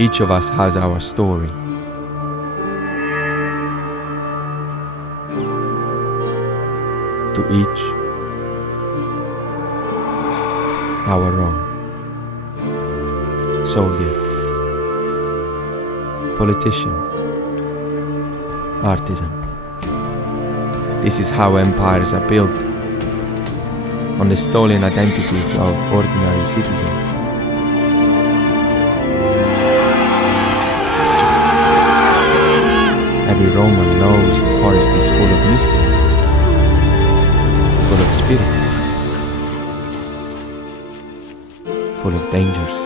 Each of us has our story. To each, our own. Soldier, politician, artisan. This is how empires are built, on the stolen identities of ordinary citizens. Every Roman knows the forest is full of mysteries, full of spirits, full of dangers.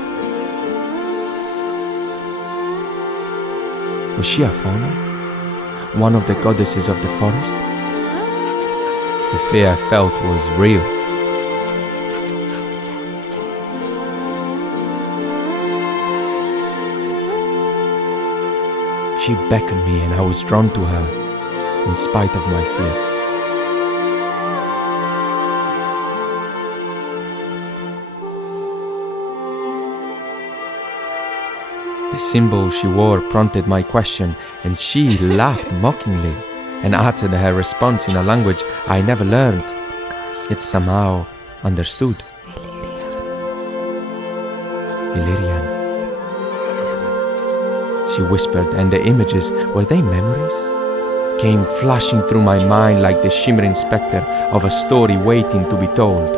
Was she a fauna? One of the goddesses of the forest? The fear I felt was real. She beckoned me and I was drawn to her, in spite of my fear. The symbol she wore prompted my question, and she laughed mockingly and uttered her response in a language I never learned, yet somehow understood. Illirian. She whispered, and the images, were they memories? Came flashing through my mind like the shimmering spectre of a story waiting to be told.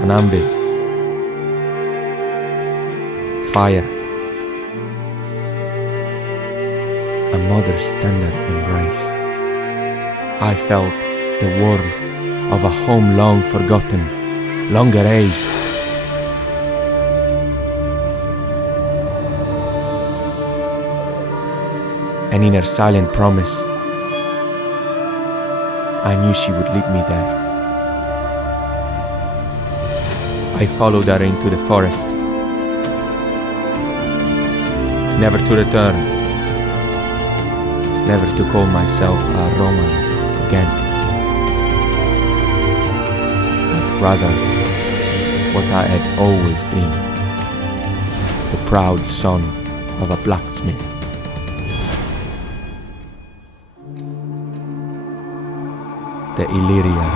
An anvil. Fire. A mother's tender embrace. I felt the warmth of a home long forgotten, long erased. And in her silent promise, I knew she would lead me there. I followed her into the forest, never to return, never to call myself a Roman again, but rather what I had always been, the proud son of a blacksmith. The Illirian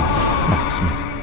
blacksmith.